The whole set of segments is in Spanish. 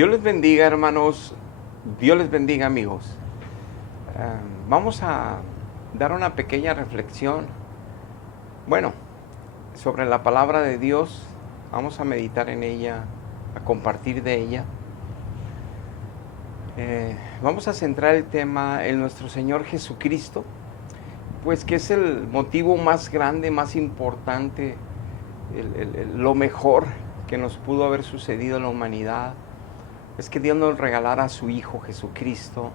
Dios les bendiga, hermanos. Dios les bendiga, amigos. Vamos a dar una pequeña reflexión. Bueno, sobre la palabra de Dios. Vamos a meditar en ella, a compartir de ella. Vamos a centrar el tema en nuestro Señor Jesucristo, pues que es el motivo más grande, más importante, lo mejor que nos pudo haber sucedido en la humanidad. Es que Dios nos regalara a su Hijo Jesucristo,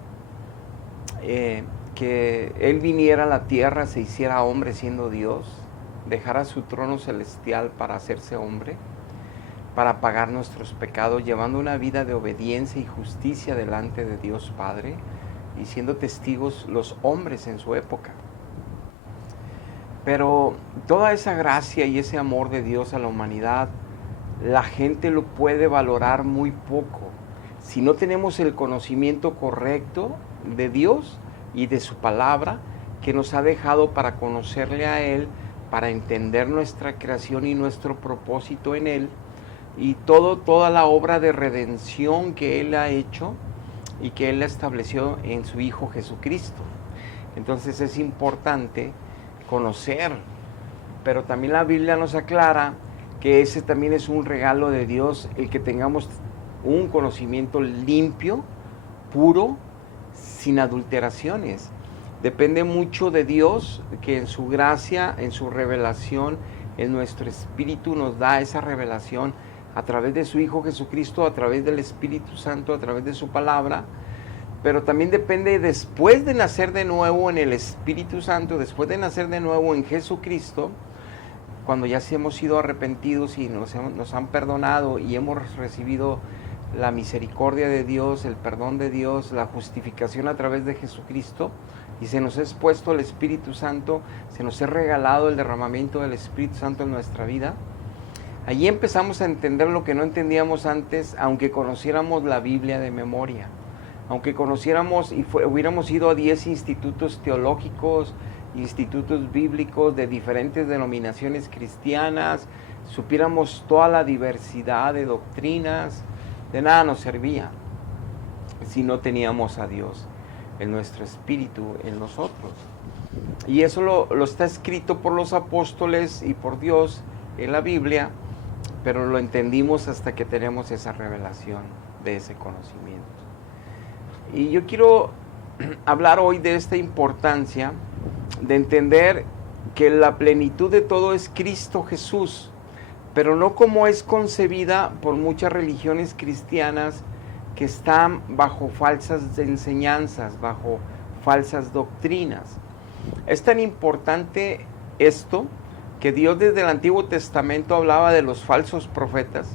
que Él viniera a la tierra, se hiciera hombre siendo Dios, dejara su trono celestial para hacerse hombre, para pagar nuestros pecados, llevando una vida de obediencia y justicia delante de Dios Padre y siendo testigos los hombres en su época. Pero toda esa gracia y ese amor de Dios a la humanidad, la gente lo puede valorar muy poco si no tenemos el conocimiento correcto de Dios y de su palabra que nos ha dejado para conocerle a Él, para entender nuestra creación y nuestro propósito en Él, y toda la obra de redención que Él ha hecho y que Él estableció en su Hijo Jesucristo. Entonces es importante conocer, pero también la Biblia nos aclara que ese también es un regalo de Dios, el que tengamos un conocimiento limpio, puro, sin adulteraciones. Depende mucho de Dios, que en su gracia, en su revelación, en nuestro espíritu nos da esa revelación a través de su Hijo Jesucristo, a través del Espíritu Santo, a través de su palabra. Pero también depende después de nacer de nuevo en el Espíritu Santo, después de nacer de nuevo en Jesucristo, cuando ya hemos sido arrepentidos y nos han perdonado y hemos recibido la misericordia de Dios, el perdón de Dios, la justificación a través de Jesucristo, y se nos ha expuesto el Espíritu Santo, se nos ha regalado el derramamiento del Espíritu Santo en nuestra vida. Allí empezamos a entender lo que no entendíamos antes, aunque conociéramos la Biblia de memoria, aunque conociéramos y hubiéramos ido a 10 institutos teológicos, institutos bíblicos de diferentes denominaciones cristianas, supiéramos toda la diversidad de doctrinas, de nada nos servía si no teníamos a Dios en nuestro espíritu, en nosotros. Y eso lo está escrito por los apóstoles y por Dios en la Biblia, pero lo entendimos hasta que tenemos esa revelación de ese conocimiento. Y yo quiero hablar hoy de esta importancia de entender que la plenitud de todo es Cristo Jesús, pero no como es concebida por muchas religiones cristianas que están bajo falsas enseñanzas, bajo falsas doctrinas. Es tan importante esto que Dios desde el Antiguo Testamento hablaba de los falsos profetas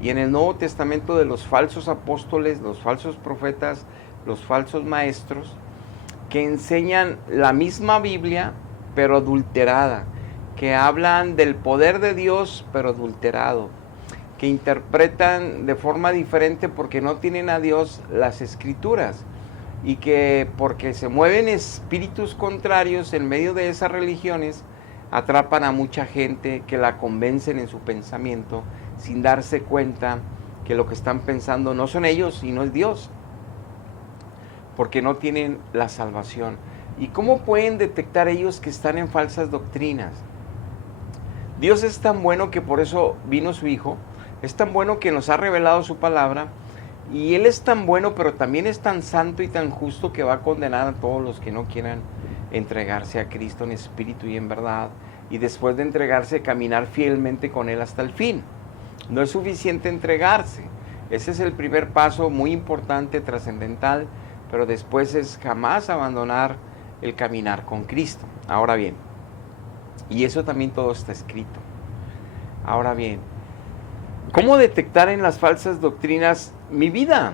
y en el Nuevo Testamento de los falsos apóstoles, los falsos profetas, los falsos maestros, que enseñan la misma Biblia, pero adulterada, que hablan del poder de Dios, pero adulterado, que interpretan de forma diferente porque no tienen a Dios las Escrituras, y que porque se mueven espíritus contrarios en medio de esas religiones, atrapan a mucha gente que la convencen en su pensamiento, sin darse cuenta que lo que están pensando no son ellos y no es Dios, porque no tienen la salvación. ¿Y cómo pueden detectar ellos que están en falsas doctrinas? Dios es tan bueno que por eso vino su Hijo, es tan bueno que nos ha revelado su palabra, y Él es tan bueno, pero también es tan santo y tan justo que va a condenar a todos los que no quieran entregarse a Cristo en espíritu y en verdad, y después de entregarse, caminar fielmente con Él hasta el fin. No es suficiente entregarse, ese es el primer paso muy importante, trascendental, pero después es jamás abandonar el caminar con Cristo. Ahora bien, y eso también todo está escrito. Ahora bien, ¿cómo detectar en las falsas doctrinas mi vida?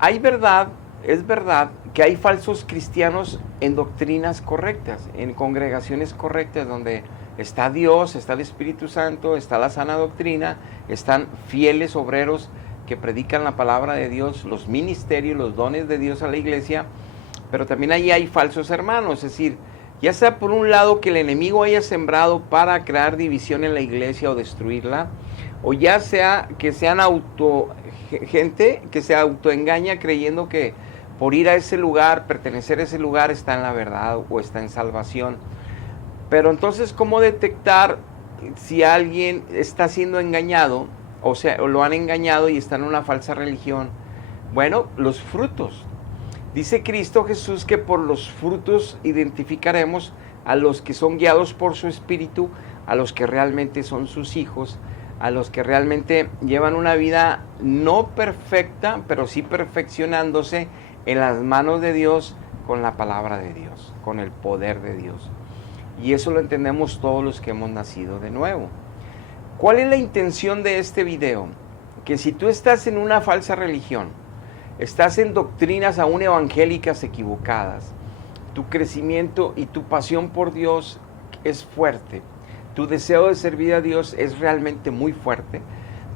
Es verdad que hay falsos cristianos en doctrinas correctas, en congregaciones correctas, donde está Dios, está el Espíritu Santo, está la sana doctrina, están fieles obreros que predican la palabra de Dios, los ministerios, los dones de Dios a la iglesia, pero también ahí hay falsos hermanos, es decir, ya sea por un lado que el enemigo haya sembrado para crear división en la iglesia o destruirla, o ya sea que sean gente que se autoengaña creyendo que por ir a ese lugar, pertenecer a ese lugar, está en la verdad o está en salvación. Pero entonces, ¿cómo detectar si alguien está siendo engañado, o sea, o lo han engañado y está en una falsa religión? Bueno, los frutos. Dice Cristo Jesús que por los frutos identificaremos a los que son guiados por su Espíritu, a los que realmente son sus hijos, a los que realmente llevan una vida no perfecta, pero sí perfeccionándose en las manos de Dios, con la palabra de Dios, con el poder de Dios. Y eso lo entendemos todos los que hemos nacido de nuevo. ¿Cuál es la intención de este video? Que si tú estás en una falsa religión, estás en doctrinas aún evangélicas equivocadas, tu crecimiento y tu pasión por Dios es fuerte, tu deseo de servir a Dios es realmente muy fuerte,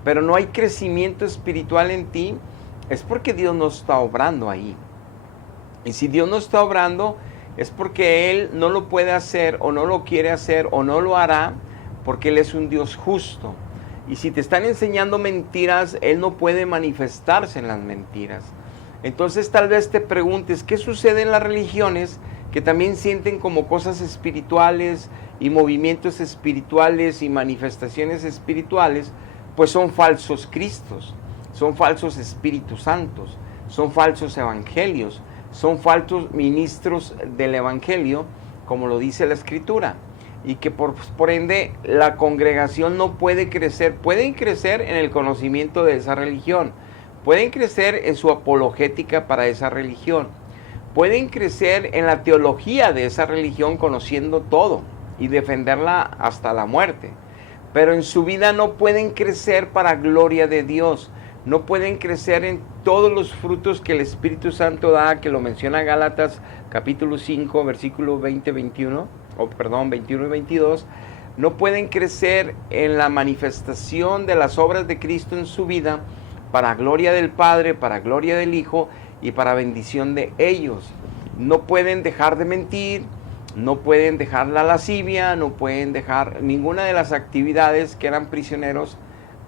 pero no hay crecimiento espiritual en ti, es porque Dios no está obrando ahí. Y si Dios no está obrando, es porque Él no lo puede hacer, o no lo quiere hacer, o no lo hará, porque Él es un Dios justo. Y si te están enseñando mentiras, Él no puede manifestarse en las mentiras. Entonces tal vez te preguntes, ¿qué sucede en las religiones que también sienten como cosas espirituales y movimientos espirituales y manifestaciones espirituales? Pues son falsos cristos, son falsos espíritus santos, son falsos evangelios, son falsos ministros del evangelio, como lo dice la Escritura. Y que por ende la congregación no puede crecer. Pueden crecer en el conocimiento de esa religión, pueden crecer en su apologética para esa religión, pueden crecer en la teología de esa religión, conociendo todo y defenderla hasta la muerte, pero en su vida no pueden crecer para gloria de Dios, no pueden crecer en todos los frutos que el Espíritu Santo da, que lo menciona Gálatas capítulo 5, versículo 21 y 22, no pueden crecer en la manifestación de las obras de Cristo en su vida, para gloria del Padre, para gloria del Hijo y para bendición de ellos. No pueden dejar de mentir, no pueden dejar la lascivia, no pueden dejar ninguna de las actividades que eran prisioneros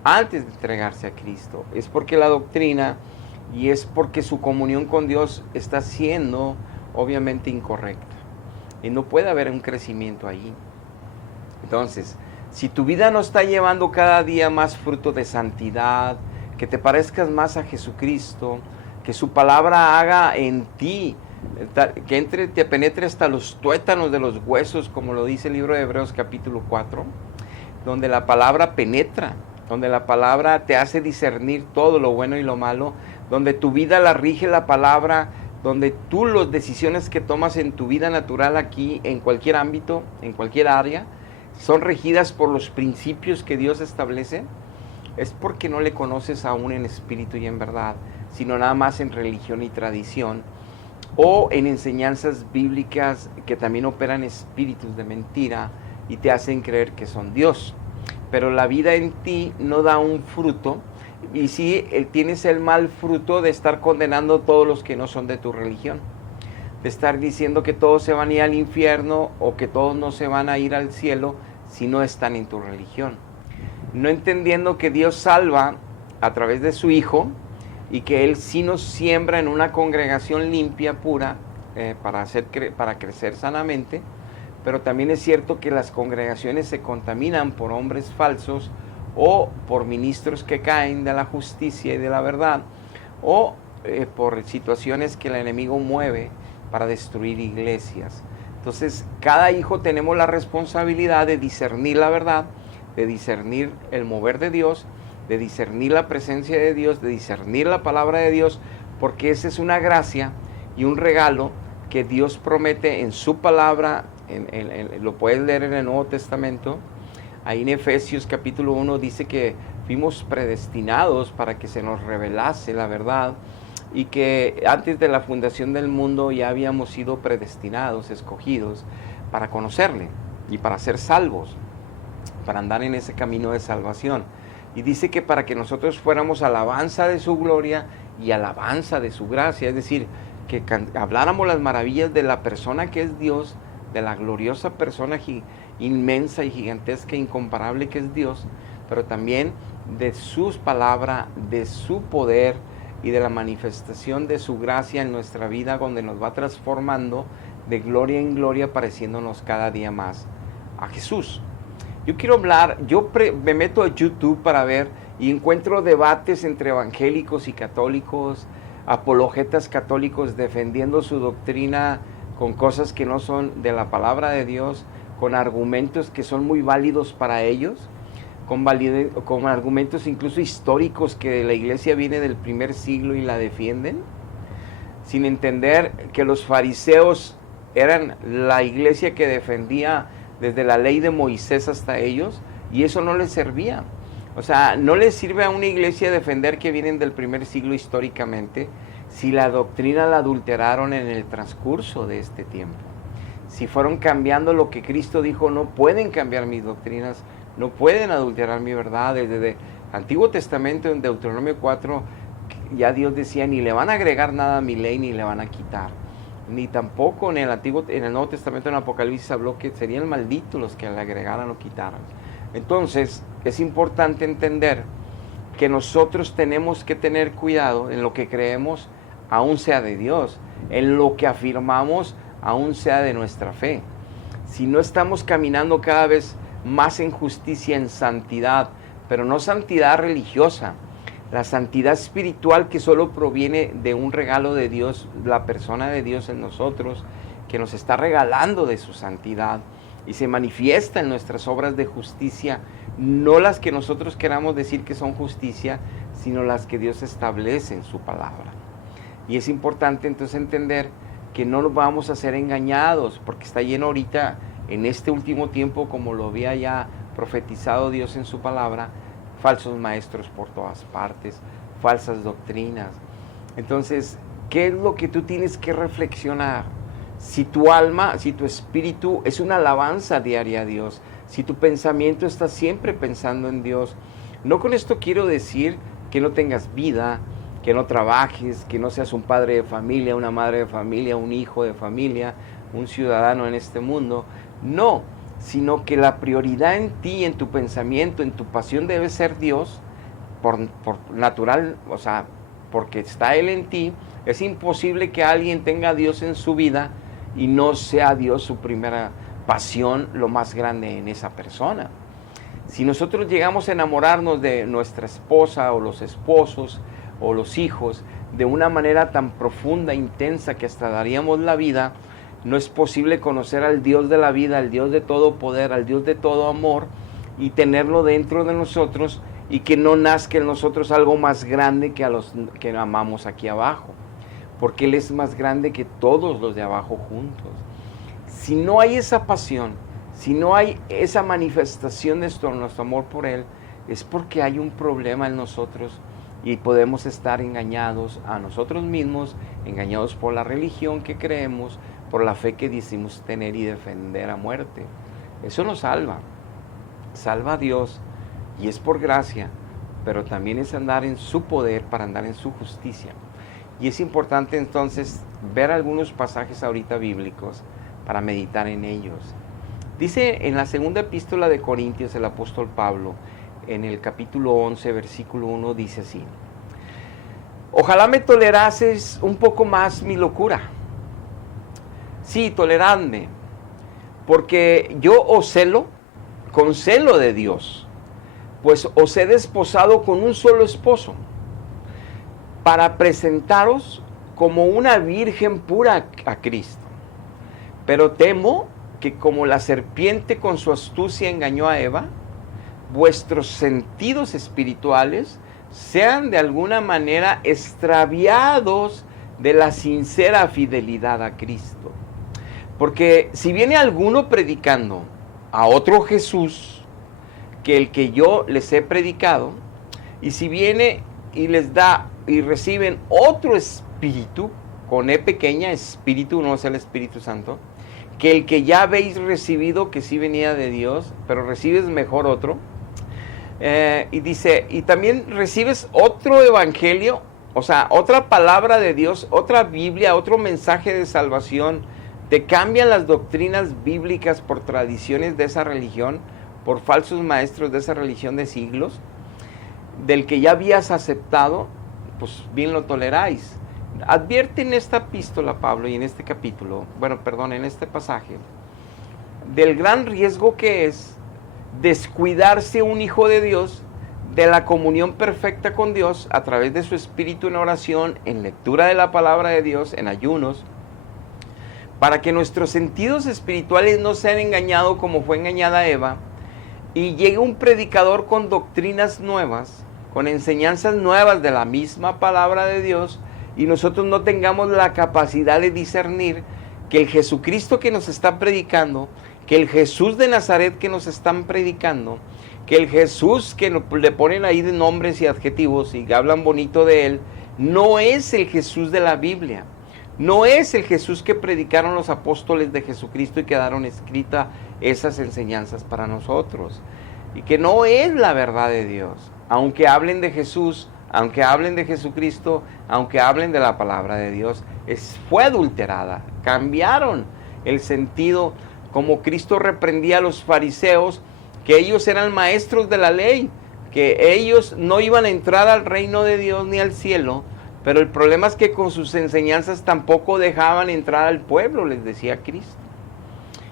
antes de entregarse a Cristo. Es porque la doctrina y es porque su comunión con Dios está siendo obviamente incorrecta. Y no puede haber un crecimiento allí. Entonces, si tu vida no está llevando cada día más fruto de santidad, que te parezcas más a Jesucristo, que su palabra haga en ti, que entre, te penetre hasta los tuétanos de los huesos, como lo dice el libro de Hebreos capítulo 4, donde la palabra penetra, donde la palabra te hace discernir todo lo bueno y lo malo, donde tu vida la rige la palabra, donde tú las decisiones que tomas en tu vida natural aquí, en cualquier ámbito, en cualquier área, son regidas por los principios que Dios establece. Es porque no le conoces aún en espíritu y en verdad, sino nada más en religión y tradición, o en enseñanzas bíblicas que también operan espíritus de mentira y te hacen creer que son Dios. Pero la vida en ti no da un fruto, y sí tienes el mal fruto de estar condenando a todos los que no son de tu religión, de estar diciendo que todos se van a ir al infierno o que todos no se van a ir al cielo si no están en tu religión. No entendiendo que Dios salva a través de su Hijo y que Él sí nos siembra en una congregación limpia, pura, para crecer sanamente, pero también es cierto que las congregaciones se contaminan por hombres falsos o por ministros que caen de la justicia y de la verdad, o por situaciones que el enemigo mueve para destruir iglesias. Entonces, cada hijo tenemos la responsabilidad de discernir la verdad, de discernir el mover de Dios, de discernir la presencia de Dios, de discernir la palabra de Dios, porque esa es una gracia y un regalo que Dios promete en su palabra. Lo puedes leer en el Nuevo Testamento. Ahí en Efesios capítulo 1 dice que fuimos predestinados para que se nos revelase la verdad, y que antes de la fundación del mundo ya habíamos sido predestinados, escogidos para conocerle y para ser salvos, para andar en ese camino de salvación. Y dice que para que nosotros fuéramos alabanza de su gloria y alabanza de su gracia, es decir, que habláramos las maravillas de la persona que es Dios, de la gloriosa persona inmensa y gigantesca e incomparable que es Dios, pero también de sus palabras, de su poder y de la manifestación de su gracia en nuestra vida, donde nos va transformando de gloria en gloria, pareciéndonos cada día más a Jesús. Yo quiero hablar, me meto a YouTube para ver y encuentro debates entre evangélicos y católicos, apologetas católicos defendiendo su doctrina con cosas que no son de la palabra de Dios, con argumentos que son muy válidos para ellos, con argumentos incluso históricos que la iglesia viene del primer siglo y la defienden, sin entender que los fariseos eran la iglesia que defendía desde la ley de Moisés hasta ellos, y eso no les servía. O sea, no les sirve a una iglesia defender que vienen del primer siglo históricamente, si la doctrina la adulteraron en el transcurso de este tiempo. Si fueron cambiando lo que Cristo dijo, no pueden cambiar mis doctrinas, no pueden adulterar mi verdad. Desde el Antiguo Testamento, en Deuteronomio 4, ya Dios decía, ni le van a agregar nada a mi ley, ni le van a quitar. Ni tampoco en el Nuevo Testamento, en Apocalipsis, habló que serían malditos los que le agregaran o quitaran. Entonces, es importante entender que nosotros tenemos que tener cuidado en lo que creemos, aún sea de Dios, en lo que afirmamos, aún sea de nuestra fe. Si no estamos caminando cada vez más en justicia, en santidad, pero no santidad religiosa, la santidad espiritual que solo proviene de un regalo de Dios, la persona de Dios en nosotros, que nos está regalando de su santidad y se manifiesta en nuestras obras de justicia, no las que nosotros queramos decir que son justicia, sino las que Dios establece en su palabra. Y es importante entonces entender que no nos vamos a ser engañados, porque está lleno ahorita, en este último tiempo, como lo había ya profetizado Dios en su palabra, falsos maestros por todas partes, falsas doctrinas. Entonces, ¿qué es lo que tú tienes que reflexionar? Si tu alma, si tu espíritu es una alabanza diaria a Dios, si tu pensamiento está siempre pensando en Dios, no con esto quiero decir que no tengas vida, que no trabajes, que no seas un padre de familia, una madre de familia, un hijo de familia, un ciudadano en este mundo. No, sino que la prioridad en ti, en tu pensamiento, en tu pasión debe ser Dios, por natural, o sea, porque está Él en ti. Es imposible que alguien tenga a Dios en su vida y no sea Dios su primera pasión, lo más grande en esa persona. Si nosotros llegamos a enamorarnos de nuestra esposa o los esposos o los hijos de una manera tan profunda, intensa, que hasta daríamos la vida, no es posible conocer al Dios de la vida, al Dios de todo poder, al Dios de todo amor, y tenerlo dentro de nosotros y que no nazca en nosotros algo más grande que a los que amamos aquí abajo, porque Él es más grande que todos los de abajo juntos. Si no hay esa pasión, si no hay esa manifestación de nuestro amor por Él, es porque hay un problema en nosotros y podemos estar engañados a nosotros mismos, engañados por la religión que creemos, por la fe que decimos tener y defender a muerte. Eso nos salva a Dios, y es por gracia, pero también es andar en su poder para andar en su justicia. Y es importante entonces ver algunos pasajes ahorita bíblicos para meditar en ellos. Dice en la segunda epístola de Corintios el apóstol Pablo, en el capítulo 11, versículo 1, dice así: ojalá me tolerases un poco más mi locura. Sí, toleradme, porque yo os celo con celo de Dios, pues os he desposado con un solo esposo, para presentaros como una virgen pura a Cristo. Pero temo que como la serpiente con su astucia engañó a Eva, vuestros sentidos espirituales sean de alguna manera extraviados de la sincera fidelidad a Cristo. Porque si viene alguno predicando a otro Jesús que el que yo les he predicado, y si viene y les da y reciben otro espíritu, con E pequeña, espíritu, no es el Espíritu Santo, que el que ya habéis recibido, que sí venía de Dios, pero recibes mejor otro, y dice, y también recibes otro evangelio, o sea, otra palabra de Dios, otra Biblia, otro mensaje de salvación, te cambian las doctrinas bíblicas por tradiciones de esa religión, por falsos maestros de esa religión de siglos, del que ya habías aceptado, pues bien lo toleráis. Advierte en esta epístola, Pablo, y en este capítulo, en este pasaje, del gran riesgo que es descuidarse un hijo de Dios de la comunión perfecta con Dios a través de su espíritu en oración, en lectura de la palabra de Dios, en ayunos, para que nuestros sentidos espirituales no sean engañados como fue engañada Eva, y llegue un predicador con doctrinas nuevas, con enseñanzas nuevas de la misma palabra de Dios, y nosotros no tengamos la capacidad de discernir que el Jesucristo que nos está predicando, que el Jesús de Nazaret que nos están predicando, que el Jesús que le ponen ahí de nombres y adjetivos y hablan bonito de él, no es el Jesús de la Biblia. No es el Jesús que predicaron los apóstoles de Jesucristo y quedaron escritas esas enseñanzas para nosotros. Y que no es la verdad de Dios. Aunque hablen de Jesús, aunque hablen de Jesucristo, aunque hablen de la palabra de Dios, fue adulterada. Cambiaron el sentido, como Cristo reprendía a los fariseos, que ellos eran maestros de la ley, que ellos no iban a entrar al reino de Dios ni al cielo, pero el problema es que con sus enseñanzas tampoco dejaban entrar al pueblo, les decía Cristo.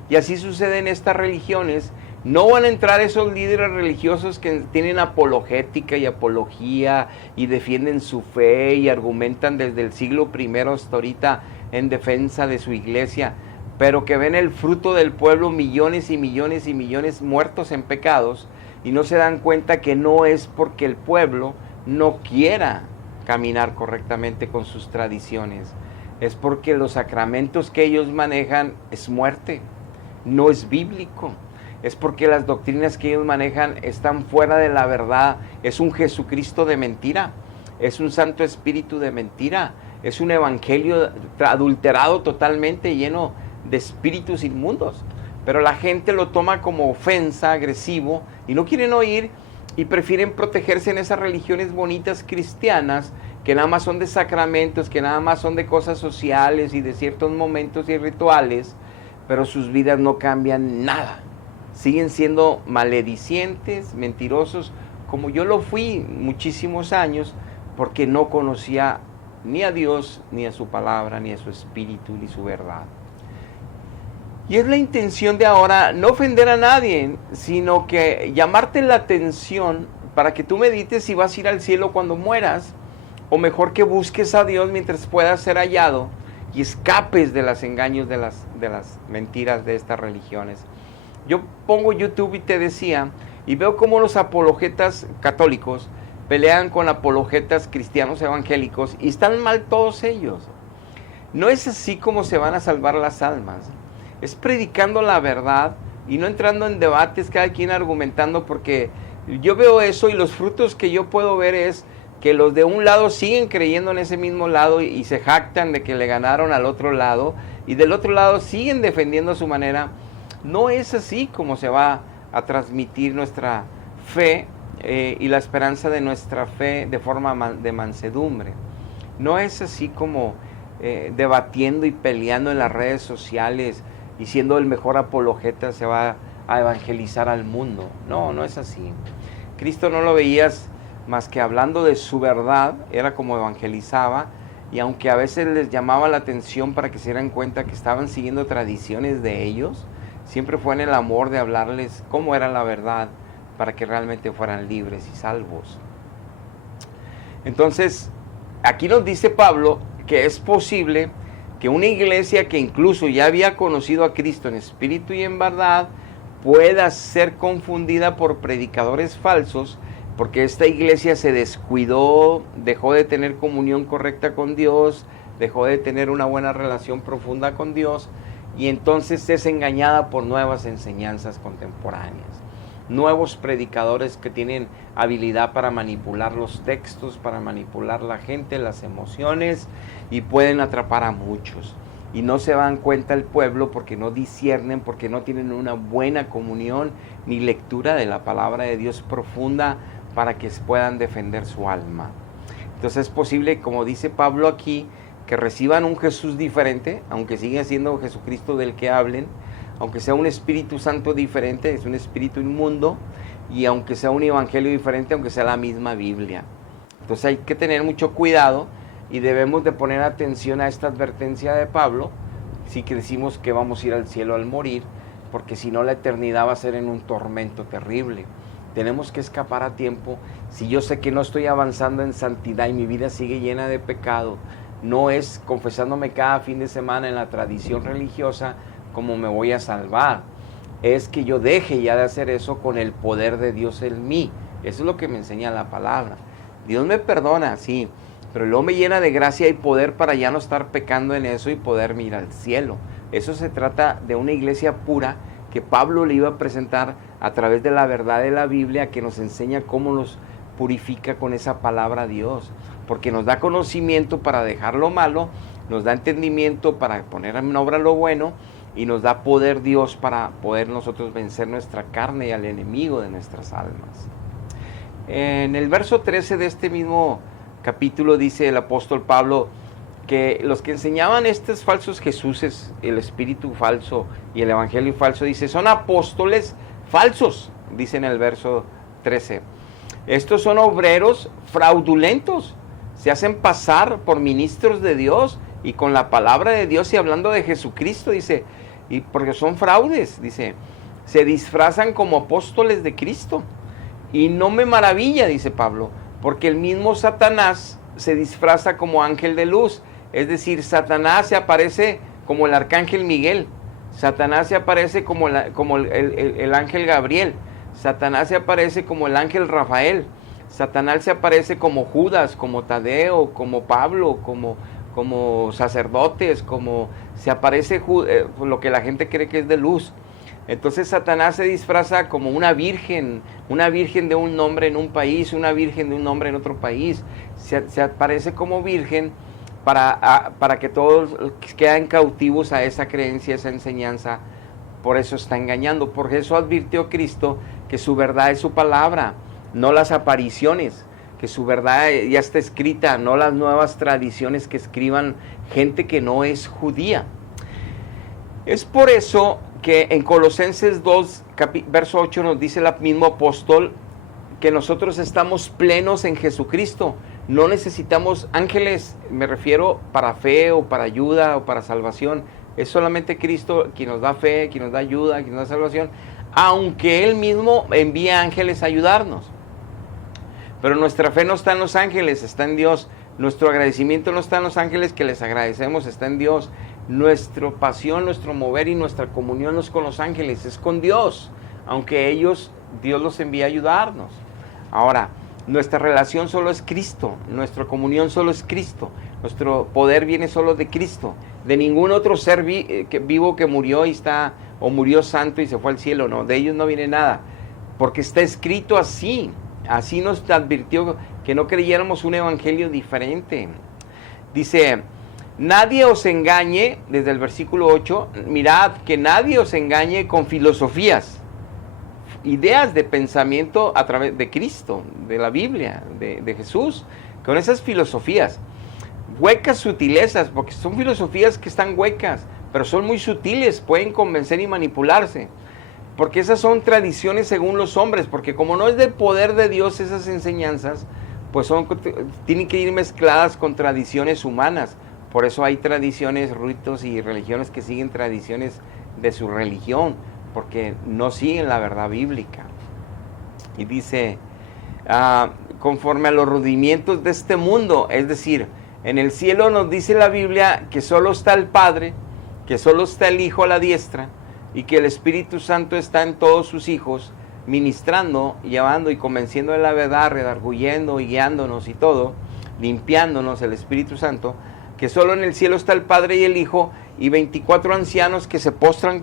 Y así sucede en estas religiones. No van a entrar esos líderes religiosos que tienen apologética y apología y defienden su fe y argumentan desde el siglo I hasta ahorita en defensa de su iglesia, pero que ven el fruto del pueblo, millones y millones y millones muertos en pecados, y no se dan cuenta que no es porque el pueblo no quiera caminar correctamente con sus tradiciones, es porque los sacramentos que ellos manejan es muerte, no es bíblico, es porque las doctrinas que ellos manejan están fuera de la verdad, es un Jesucristo de mentira, es un Santo Espíritu de mentira, es un evangelio adulterado totalmente, lleno de espíritus inmundos, pero la gente lo toma como ofensa, agresivo, y no quieren oír y prefieren protegerse en esas religiones bonitas cristianas que nada más son de sacramentos, que nada más son de cosas sociales y de ciertos momentos y rituales, pero sus vidas no cambian nada. Siguen siendo maledicientes, mentirosos, como yo lo fui muchísimos años, porque no conocía ni a Dios, ni a su palabra, ni a su espíritu, ni su verdad. Y es la intención de ahora no ofender a nadie, sino que llamarte la atención para que tú medites si vas a ir al cielo cuando mueras, o mejor que busques a Dios mientras puedas ser hallado y escapes de los engaños de las mentiras de estas religiones. Yo pongo YouTube y te decía, y veo cómo los apologetas católicos pelean con apologetas cristianos evangélicos y están mal todos ellos. No es así como se van a salvar las almas. Es predicando la verdad y no entrando en debates, cada quien argumentando, porque yo veo eso y los frutos que yo puedo ver es que los de un lado siguen creyendo en ese mismo lado y se jactan de que le ganaron al otro lado, y del otro lado siguen defendiendo a su manera. No es así como se va a transmitir nuestra fe y la esperanza de nuestra fe de forma de mansedumbre. No es así como debatiendo y peleando en las redes sociales y siendo el mejor apologeta se va a evangelizar al mundo. No, no es así. Cristo no lo veías más que hablando de su verdad, era como evangelizaba, y aunque a veces les llamaba la atención para que se dieran cuenta que estaban siguiendo tradiciones de ellos, siempre fue en el amor de hablarles cómo era la verdad para que realmente fueran libres y salvos. Entonces, aquí nos dice Pablo que es posible que una iglesia que incluso ya había conocido a Cristo en espíritu y en verdad pueda ser confundida por predicadores falsos, porque esta iglesia se descuidó, dejó de tener comunión correcta con Dios, dejó de tener una buena relación profunda con Dios, y entonces es engañada por nuevas enseñanzas contemporáneas. Nuevos predicadores que tienen habilidad para manipular los textos, para manipular la gente, las emociones, y pueden atrapar a muchos. Y no se dan cuenta el pueblo porque no disciernen, porque no tienen una buena comunión ni lectura de la palabra de Dios profunda para que puedan defender su alma. Entonces es posible, como dice Pablo aquí, que reciban un Jesús diferente, aunque siga siendo Jesucristo del que hablen, aunque sea un Espíritu Santo diferente, es un espíritu inmundo, y aunque sea un evangelio diferente, aunque sea la misma Biblia. Entonces hay que tener mucho cuidado y debemos de poner atención a esta advertencia de Pablo, si que decimos que vamos a ir al cielo al morir, porque si no la eternidad va a ser en un tormento terrible. Tenemos que escapar a tiempo. Si yo sé que no estoy avanzando en santidad y mi vida sigue llena de pecado, no es confesándome cada fin de semana en la tradición religiosa como me voy a salvar. Es que yo deje ya de hacer eso con el poder de Dios en mí. Eso es lo que me enseña la palabra. Dios me perdona, sí, pero luego me llena de gracia y poder para ya no estar pecando en eso y poder ir al cielo. Eso se trata de una iglesia pura que Pablo le iba a presentar a través de la verdad de la Biblia, que nos enseña cómo nos purifica con esa palabra a Dios, porque nos da conocimiento para dejar lo malo, nos da entendimiento para poner en obra lo bueno, y nos da poder Dios para poder nosotros vencer nuestra carne y al enemigo de nuestras almas. En el verso 13 de este mismo capítulo dice el apóstol Pablo que los que enseñaban estos falsos Jesuses, el espíritu falso y el evangelio falso, dice, son apóstoles falsos, dice en el verso 13. Estos son obreros fraudulentos, se hacen pasar por ministros de Dios y con la palabra de Dios y hablando de Jesucristo, dice, y porque son fraudes, dice, se disfrazan como apóstoles de Cristo. Y no me maravilla, dice Pablo, porque el mismo Satanás se disfraza como ángel de luz. Es decir, Satanás se aparece como el arcángel Miguel. Satanás se aparece como el ángel Gabriel. Satanás se aparece como el ángel Rafael. Satanás se aparece como Judas, como Tadeo, como Pablo, como sacerdotes, como se aparece lo que la gente cree que es de luz. Entonces Satanás se disfraza como una virgen de un nombre en un país, una virgen de un nombre en otro país. Se aparece como virgen para que todos queden cautivos a esa creencia, esa enseñanza. Por eso está engañando. Por eso advirtió Cristo que su verdad es su palabra, no las apariciones, que su verdad ya está escrita, no las nuevas tradiciones que escriban gente que no es judía. Es por eso que en Colosenses 2, verso 8 nos dice el mismo apóstol que nosotros estamos plenos en Jesucristo. No necesitamos ángeles, me refiero para fe o para ayuda o para salvación. Es solamente Cristo quien nos da fe, quien nos da ayuda, quien nos da salvación, aunque Él mismo envía ángeles a ayudarnos. Pero nuestra fe no está en los ángeles, está en Dios. Nuestro agradecimiento no está en los ángeles que les agradecemos, está en Dios. Nuestra pasión, nuestro mover y nuestra comunión no es con los ángeles, es con Dios. Aunque Dios los envía a ayudarnos. Ahora, nuestra relación solo es Cristo, nuestra comunión solo es Cristo, nuestro poder viene solo de Cristo, de ningún otro ser vivo que murió o murió santo y se fue al cielo, no, de ellos no viene nada, porque está escrito así nos advirtió que no creyéramos un evangelio diferente. Dice, nadie os engañe, desde el versículo 8, mirad que nadie os engañe con filosofías, ideas de pensamiento a través de Cristo, de la Biblia, de Jesús, con esas filosofías, huecas sutilezas, porque son filosofías que están huecas, pero son muy sutiles, pueden convencer y manipularse, porque esas son tradiciones según los hombres, porque como no es del poder de Dios esas enseñanzas, pues tienen que ir mezcladas con tradiciones humanas. Por eso hay tradiciones, ritos y religiones que siguen tradiciones de su religión, porque no siguen la verdad bíblica. Y dice, conforme a los rudimientos de este mundo, es decir, en el cielo nos dice la Biblia que solo está el Padre, que solo está el Hijo a la diestra, y que el Espíritu Santo está en todos sus hijos, ministrando, llevando y convenciendo de la verdad, redarguyendo y guiándonos y todo, limpiándonos el Espíritu Santo, que solo en el cielo está el Padre y el Hijo, y 24 ancianos que se postran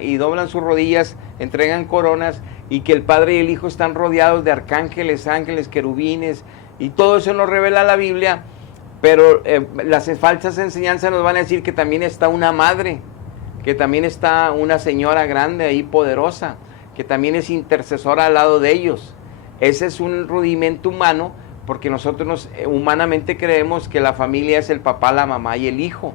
y doblan sus rodillas, entregan coronas, y que el Padre y el Hijo están rodeados de arcángeles, ángeles, querubines, y todo eso nos revela la Biblia, pero las falsas enseñanzas nos van a decir que también está una madre, que también está una señora grande ahí poderosa, que también es intercesora al lado de ellos. Ese es un rudimento humano, porque nosotros humanamente creemos que la familia es el papá, la mamá y el hijo.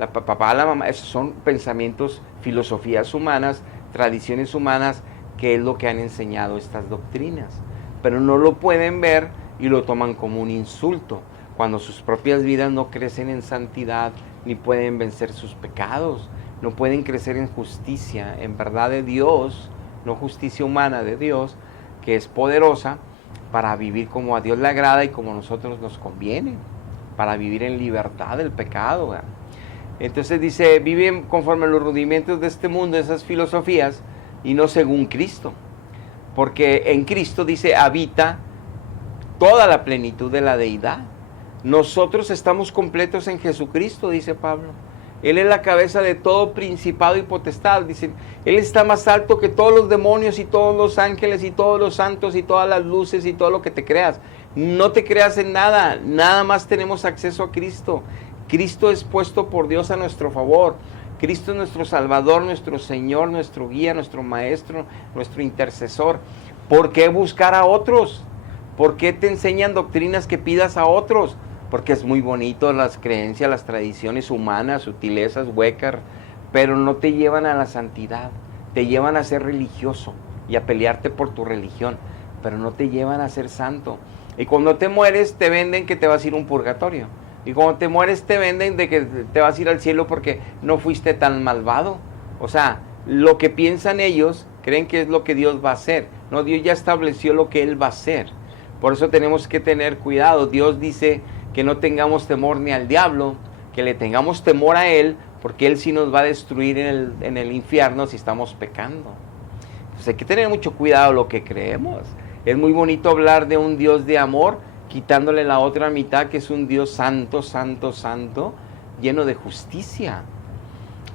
la papá, la mamá, esos son pensamientos, filosofías humanas, tradiciones humanas, que es lo que han enseñado estas doctrinas. Pero no lo pueden ver y lo toman como un insulto, cuando sus propias vidas no crecen en santidad, ni pueden vencer sus pecados, no pueden crecer en justicia, en verdad de Dios, no justicia humana de Dios, que es poderosa para vivir como a Dios le agrada y como a nosotros nos conviene, para vivir en libertad del pecado, ¿verdad? Entonces dice, viven conforme a los rudimentos de este mundo, esas filosofías, y no según Cristo. Porque en Cristo, dice, habita toda la plenitud de la deidad. Nosotros estamos completos en Jesucristo, dice Pablo. Él es la cabeza de todo principado y potestad. Dicen, Él está más alto que todos los demonios y todos los ángeles y todos los santos y todas las luces y todo lo que te creas. No te creas en nada, nada más tenemos acceso a Cristo. Cristo es puesto por Dios a nuestro favor. Cristo es nuestro Salvador, nuestro Señor, nuestro guía, nuestro Maestro, nuestro intercesor. ¿Por qué buscar a otros? ¿Por qué te enseñan doctrinas que pidas a otros? Porque es muy bonito las creencias, las tradiciones humanas, sutilezas, huecas, pero no te llevan a la santidad. Te llevan a ser religioso y a pelearte por tu religión, pero no te llevan a ser santo. Y cuando te mueres te venden que te vas a ir a un purgatorio. Y cuando te mueres te venden de que te vas a ir al cielo porque no fuiste tan malvado. O sea, lo que piensan ellos, creen que es lo que Dios va a hacer. No, Dios ya estableció lo que Él va a hacer. Por eso tenemos que tener cuidado. Dios dice que no tengamos temor ni al diablo, que le tengamos temor a Él, porque Él sí nos va a destruir en el infierno si estamos pecando. Pues hay que tener mucho cuidado lo que creemos. Es muy bonito hablar de un Dios de amor, quitándole la otra mitad, que es un Dios santo, santo, santo, lleno de justicia.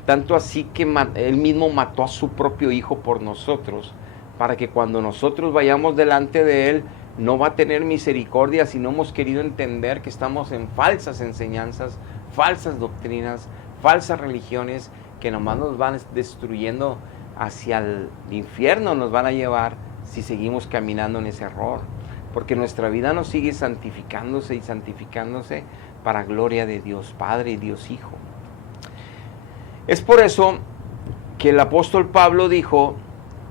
Tanto así que Él mismo mató a su propio Hijo por nosotros, para que cuando nosotros vayamos delante de Él, no va a tener misericordia si no hemos querido entender que estamos en falsas enseñanzas, falsas doctrinas, falsas religiones, que nomás nos van destruyendo hacia el infierno, nos van a llevar si seguimos caminando en ese error. Porque nuestra vida no sigue santificándose y santificándose para gloria de Dios Padre y Dios Hijo. Es por eso que el apóstol Pablo dijo,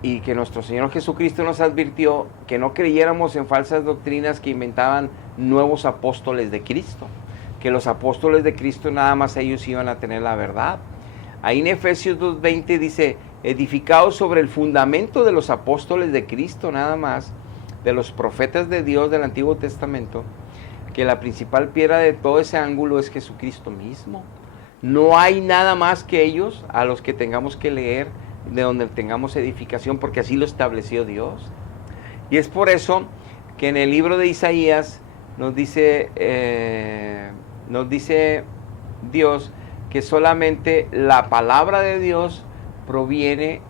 y que nuestro Señor Jesucristo nos advirtió, que no creyéramos en falsas doctrinas que inventaban nuevos apóstoles de Cristo, que los apóstoles de Cristo nada más ellos iban a tener la verdad. Ahí en Efesios 2:20 dice, edificados sobre el fundamento de los apóstoles de Cristo nada más, de los profetas de Dios del Antiguo Testamento, que la principal piedra de todo ese ángulo es Jesucristo mismo. No hay nada más que ellos a los que tengamos que leer, de donde tengamos edificación, porque así lo estableció Dios. Y es por eso que en el libro de Isaías nos dice Dios que solamente la palabra de Dios proviene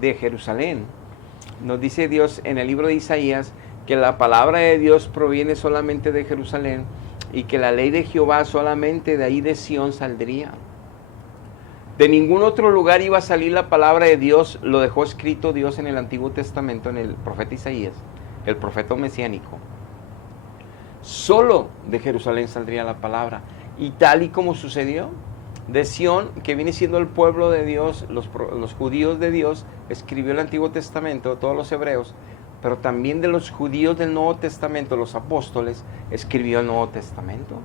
de Jerusalén. Nos dice Dios en el libro de Isaías que la palabra de Dios proviene solamente de Jerusalén y que la ley de Jehová solamente de ahí de Sión saldría. De ningún otro lugar iba a salir la palabra de Dios, lo dejó escrito Dios en el Antiguo Testamento, en el profeta Isaías, el profeta mesiánico. Solo de Jerusalén saldría la palabra. Y tal y como sucedió, de Sión, que viene siendo el pueblo de Dios, los judíos de Dios, escribió el Antiguo Testamento, todos los hebreos, pero también de los judíos del Nuevo Testamento, los apóstoles, escribió el Nuevo Testamento.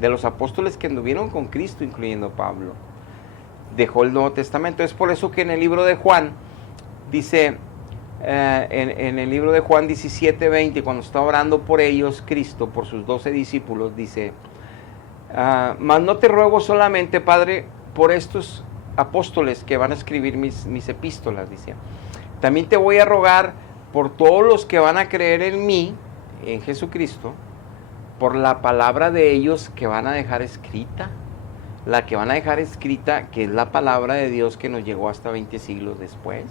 De los apóstoles que anduvieron con Cristo, incluyendo Pablo, dejó el Nuevo Testamento. Es por eso que en el libro de Juan, dice, en el libro de Juan 17:20, cuando está orando por ellos, Cristo, por sus 12 discípulos, dice, mas no te ruego solamente, Padre, por estos apóstoles que van a escribir mis epístolas, dice, también te voy a rogar por todos los que van a creer en mí, en Jesucristo, por la palabra de ellos que van a dejar escrita, la que van a dejar escrita, que es la palabra de Dios que nos llegó hasta 20 siglos después.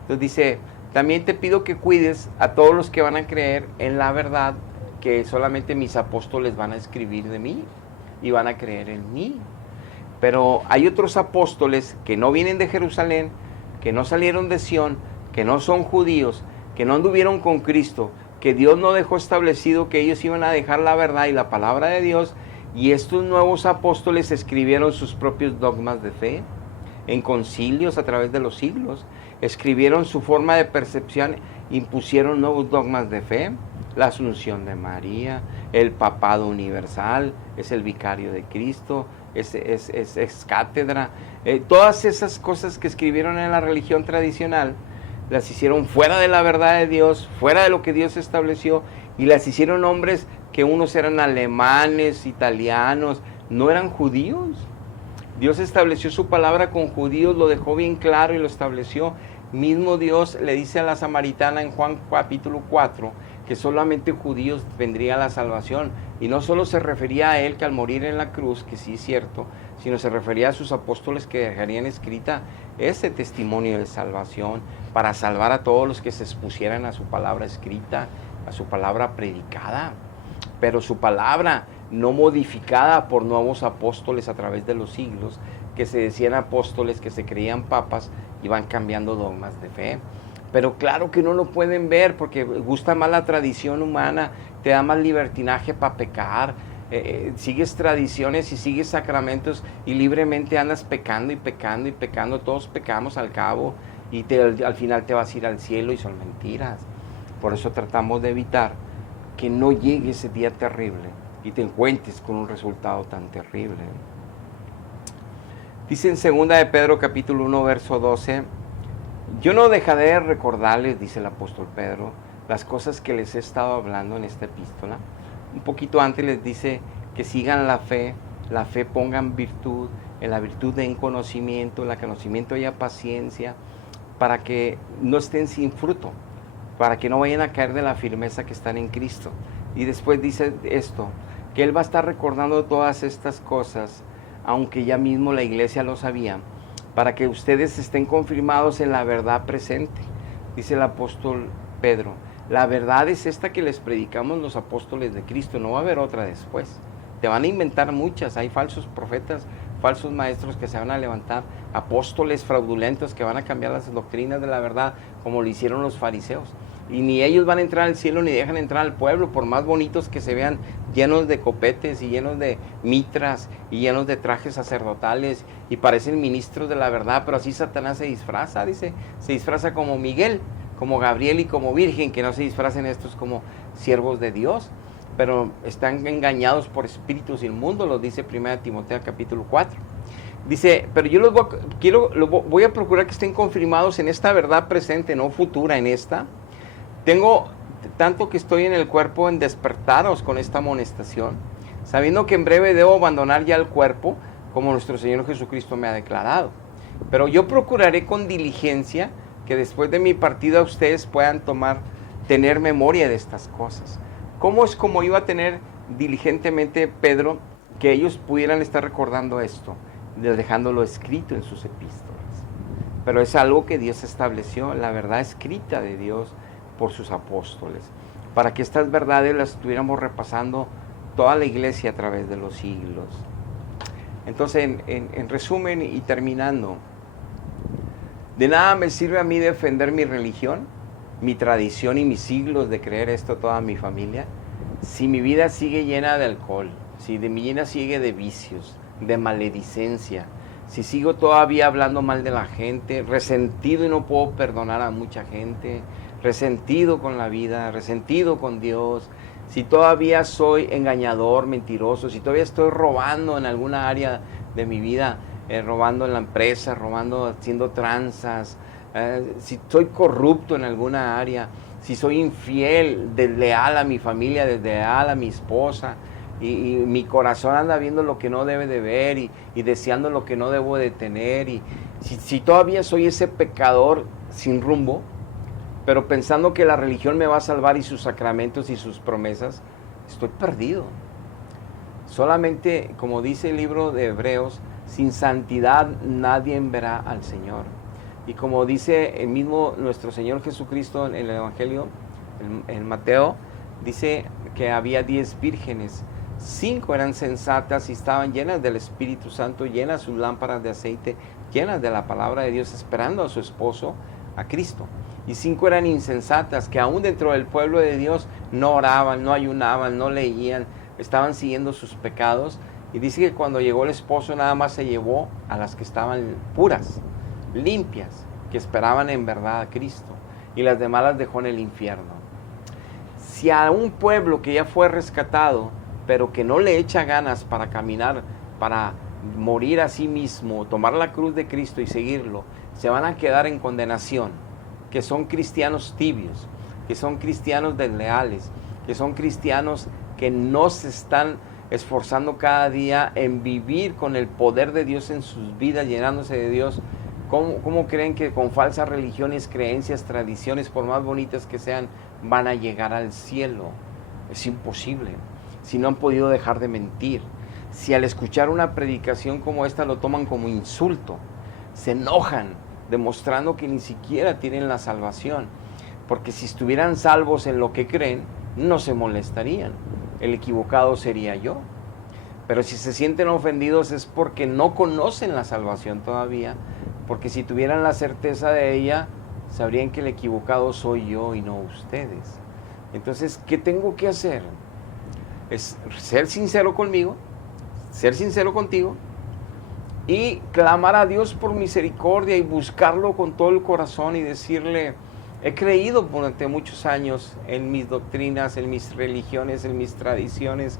Entonces dice, también te pido que cuides a todos los que van a creer en la verdad, que solamente mis apóstoles van a escribir de mí y van a creer en mí. Pero hay otros apóstoles que no vienen de Jerusalén, que no salieron de Sión, que no son judíos, que no anduvieron con Cristo, que Dios no dejó establecido que ellos iban a dejar la verdad y la palabra de Dios, Y estos nuevos apóstoles escribieron sus propios dogmas de fe en concilios a través de los siglos. Escribieron su forma de percepción, impusieron nuevos dogmas de fe. La Asunción de María, el Papado Universal, es el Vicario de Cristo, es cátedra. Todas esas cosas que escribieron en la religión tradicional, las hicieron fuera de la verdad de Dios, fuera de lo que Dios estableció, y las hicieron hombres que unos eran alemanes, italianos, no eran judíos. Dios estableció su palabra con judíos, lo dejó bien claro y lo estableció. Mismo Dios le dice a la samaritana en Juan capítulo 4, que solamente judíos vendría la salvación. Y no solo se refería a él que al morir en la cruz, que sí es cierto, sino se refería a sus apóstoles que dejarían escrita ese testimonio de salvación para salvar a todos los que se expusieran a su palabra escrita, a su palabra predicada. Pero su palabra no modificada por nuevos apóstoles a través de los siglos, que se decían apóstoles, que se creían papas, y van cambiando dogmas de fe. Pero claro que no lo pueden ver porque gusta más la tradición humana, te da más libertinaje para pecar, sigues tradiciones y sigues sacramentos y libremente andas pecando y pecando y pecando, todos pecamos al cabo y al final te vas a ir al cielo y son mentiras. Por eso tratamos de evitar que no llegue ese día terrible y te encuentres con un resultado tan terrible. Dice en 2 de Pedro capítulo 1 verso 12, yo no dejaré de recordarles, dice el apóstol Pedro, las cosas que les he estado hablando en esta epístola. Un poquito antes les dice que sigan la fe pongan virtud, en la virtud den conocimiento, en el conocimiento haya paciencia, para que no estén sin fruto, para que no vayan a caer de la firmeza que están en Cristo. Y después dice esto, que Él va a estar recordando todas estas cosas, aunque ya mismo la iglesia lo sabía, para que ustedes estén confirmados en la verdad presente. Dice el apóstol Pedro, la verdad es esta que les predicamos los apóstoles de Cristo, no va a haber otra después. Te van a inventar muchas, hay falsos profetas, falsos maestros que se van a levantar, apóstoles fraudulentos que van a cambiar las doctrinas de la verdad, como lo hicieron los fariseos. Y ni ellos van a entrar al cielo ni dejan entrar al pueblo, por más bonitos que se vean, llenos de copetes y llenos de mitras y llenos de trajes sacerdotales y parecen ministros de la verdad, pero así Satanás se disfraza, dice, se disfraza como Miguel, como Gabriel y como Virgen, que no se disfracen estos como siervos de Dios, pero están engañados por espíritus inmundos, lo dice 1 Timoteo capítulo 4. Dice, pero yo voy a procurar que estén confirmados en esta verdad presente, no futura, en esta. Tengo tanto que estoy en el cuerpo en despertaros con esta amonestación, sabiendo que en breve debo abandonar ya el cuerpo, como nuestro Señor Jesucristo me ha declarado. Pero yo procuraré con diligencia que después de mi partida ustedes puedan tener memoria de estas cosas. ¿Cómo es como iba a tener diligentemente Pedro que ellos pudieran estar recordando esto, dejándolo escrito en sus epístolas? Pero es algo que Dios estableció, la verdad escrita de Dios por sus apóstoles, para que estas verdades las estuviéramos repasando toda la iglesia a través de los siglos. Entonces, en resumen y terminando, de nada me sirve a mí defender mi religión, mi tradición y mis siglos de creer esto toda mi familia, si mi vida sigue llena de alcohol, si mi vida sigue de vicios, de maledicencia, si sigo todavía hablando mal de la gente, resentido y no puedo perdonar a mucha gente, resentido con la vida, resentido con Dios, si todavía soy engañador, mentiroso, si todavía estoy robando en alguna área de mi vida, robando en la empresa, robando, haciendo tranzas, si soy corrupto en alguna área, si soy infiel, desleal a mi familia, desleal a mi esposa, y mi corazón anda viendo lo que no debe de ver y deseando lo que no debo de tener, y si todavía soy ese pecador sin rumbo, pero pensando que la religión me va a salvar y sus sacramentos y sus promesas, estoy perdido. Solamente, como dice el libro de Hebreos, sin santidad nadie verá al Señor. Y como dice el mismo nuestro Señor Jesucristo en el Evangelio, en Mateo, dice que había 10 vírgenes, 5 eran sensatas y estaban llenas del Espíritu Santo, llenas sus lámparas de aceite, llenas de la palabra de Dios, esperando a su esposo, a Cristo. Y 5 eran insensatas, que aún dentro del pueblo de Dios no oraban, no ayunaban, no leían, estaban siguiendo sus pecados. Y dice que cuando llegó el esposo nada más se llevó a las que estaban puras, limpias, que esperaban en verdad a Cristo. Y las demás las dejó en el infierno. Si a un pueblo que ya fue rescatado, pero que no le echa ganas para caminar, para morir a sí mismo, tomar la cruz de Cristo y seguirlo, se van a quedar en condenación, que son cristianos tibios, que son cristianos desleales, que son cristianos que no se están esforzando cada día en vivir con el poder de Dios en sus vidas, llenándose de Dios. ¿Cómo creen que con falsas religiones, creencias, tradiciones, por más bonitas que sean, van a llegar al cielo? Es imposible. Si no han podido dejar de mentir, si al escuchar una predicación como esta lo toman como insulto, se enojan, demostrando que ni siquiera tienen la salvación. Porque si estuvieran salvos en lo que creen, no se molestarían. El equivocado sería yo. Pero si se sienten ofendidos es porque no conocen la salvación todavía. Porque si tuvieran la certeza de ella, sabrían que el equivocado soy yo y no ustedes. Entonces, ¿qué tengo que hacer? Es ser sincero conmigo, ser sincero contigo y clamar a Dios por misericordia y buscarlo con todo el corazón y decirle: he creído durante muchos años en mis doctrinas, en mis religiones, en mis tradiciones,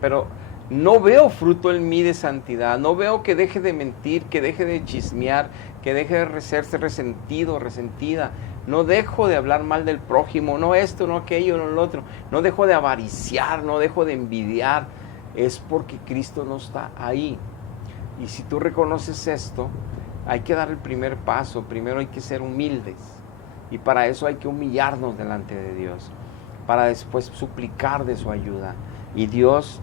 pero no veo fruto en mí de santidad, no veo que deje de mentir, que deje de chismear, que deje de serse resentido, resentida. No dejo de hablar mal del prójimo, no esto, no aquello, no lo otro. No dejo de avariciar, no dejo de envidiar. Es porque Cristo no está ahí. Y si tú reconoces esto, hay que dar el primer paso. Primero hay que ser humildes. Y para eso hay que humillarnos delante de Dios, para después suplicar de su ayuda. Y Dios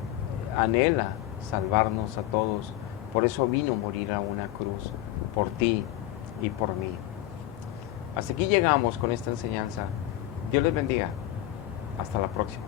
anhela salvarnos a todos. Por eso vino a morir a una cruz, por ti y por mí. Hasta aquí llegamos con esta enseñanza. Dios les bendiga. Hasta la próxima.